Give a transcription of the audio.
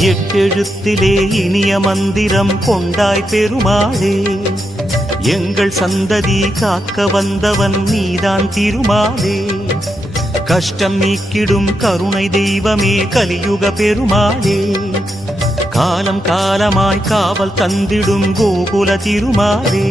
எட்டெழுத்திலே இனிய மந்திரம் கொண்டாய் பெருமாளே, எங்கள் சந்ததி காக்க வந்தவன் நீதான் திருமாலே. கஷ்டம் நீக்கிடும் கருணை தெய்வமே கலியுக பெருமாளே, காலம் காலமாய் காவல் தந்திடும் கோகுல திருமாலே.